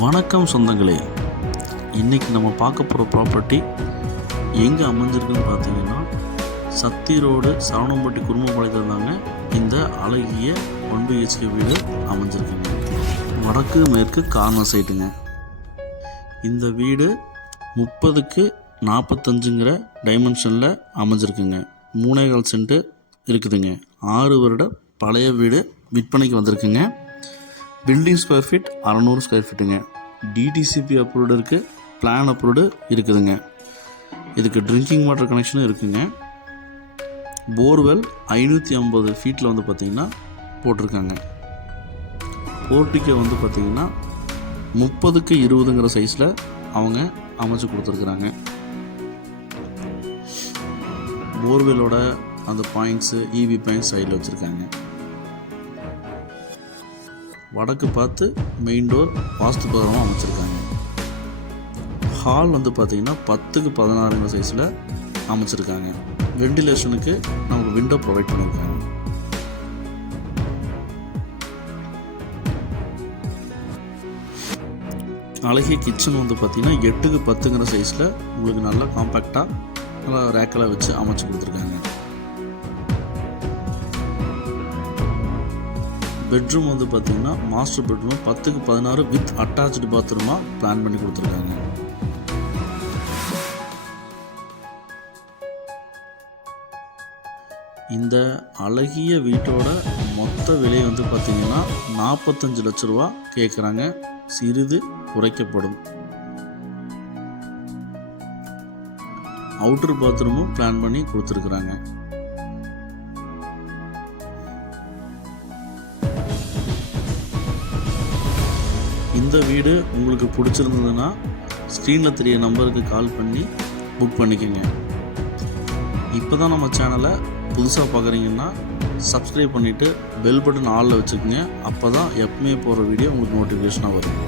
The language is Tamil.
வணக்கம் சொந்தங்களே, இன்றைக்கி நம்ம பார்க்க போகிற ப்ராப்பர்ட்டி எங்கே அமைஞ்சிருக்குன்னு பார்த்தீங்கன்னா சக்தி ரோடு சரவணம்பட்டி குடும்பப்பாளையத்தில் தாங்க இந்த அழகிய 1 BHK வீடு அமைஞ்சிருக்குங்க. வடக்கு மேற்கு கார்னர் சைட்டுங்க. இந்த வீடு 30க்கு 45ங்கிற டைமென்ஷனில் அமைஞ்சிருக்குங்க. 3.25 சென்ட் இருக்குதுங்க. 6 வருட பழைய வீடு விற்பனைக்கு வந்திருக்குங்க. பில்டிங் ஸ்கொயர் ஃபீட் 600 ஸ்கொயர் ஃபீட்டுங்க. டிடிசிபி அப்ரூவ்டு இருக்குது, பிளான் அப்ரூவ்டு இருக்குதுங்க. இதுக்கு ட்ரிங்கிங் வாட்டர் கனெக்ஷனும் இருக்குங்க. போர்வெல் 550 ஃபீட்டில் வந்து பார்த்திங்கன்னா போட்டிருக்காங்க. போர்ட்டிக்கை வந்து பார்த்திங்கன்னா 30க்கு 20ங்கிற சைஸில் அவங்க அமைச்சு கொடுத்துருக்குறாங்க. போர்வெல்லோட அந்த பாயிண்ட்ஸு இவி பாயிண்ட்ஸ் சைடில் வச்சுருக்காங்க. வடக்கு பார்த்து மெயின் டோர் வாஸ்து பிரகாரம் அமைச்சிருக்காங்க. ஹால் வந்து பார்த்திங்கன்னா 10க்கு 16 சைஸில் அமைச்சிருக்காங்க. வெண்டிலேஷனுக்கு நமக்கு விண்டோ ப்ரொவைட் பண்ணியிருக்காங்க. அழகிய கிச்சன் வந்து பார்த்திங்கன்னா 8க்கு 10ங்கிற சைஸில் உங்களுக்கு நல்லா காம்பேக்டாக நல்லா ரேக்கில் வச்சு அமைச்சு கொடுத்துருக்காங்க. பெட்ரூம் வந்து பார்த்திங்கன்னா மாஸ்டர் பெட்ரூம் 10க்கு 16 வித் அட்டாச்சு பாத்ரூமாக பிளான் பண்ணி கொடுத்துருக்காங்க. இந்த அழகிய வீட்டோட மொத்த விலை வந்து பார்த்திங்கன்னா 45 லட்ச ரூபா கேட்குறாங்க. சிறிது குறைக்கப்படும். அவுட்டர் பாத்ரூமும் பிளான் பண்ணி கொடுத்துருக்குறாங்க. இந்த வீடு உங்களுக்கு பிடிச்சிருந்ததுன்னா ஸ்க்ரீனில் தெரிய நம்பருக்கு கால் பண்ணி புக் பண்ணிக்கோங்க. இப்போ தான் நம்ம சேனலை புதுசாக பார்க்குறீங்கன்னா சப்ஸ்கிரைப் பண்ணிவிட்டு பெல் பட்டன் ஆலில் வச்சுக்கோங்க. அப்போ தான் எப்பவுமே போகிற வீடியோ உங்களுக்கு நோட்டிஃபிகேஷனாக வரும்.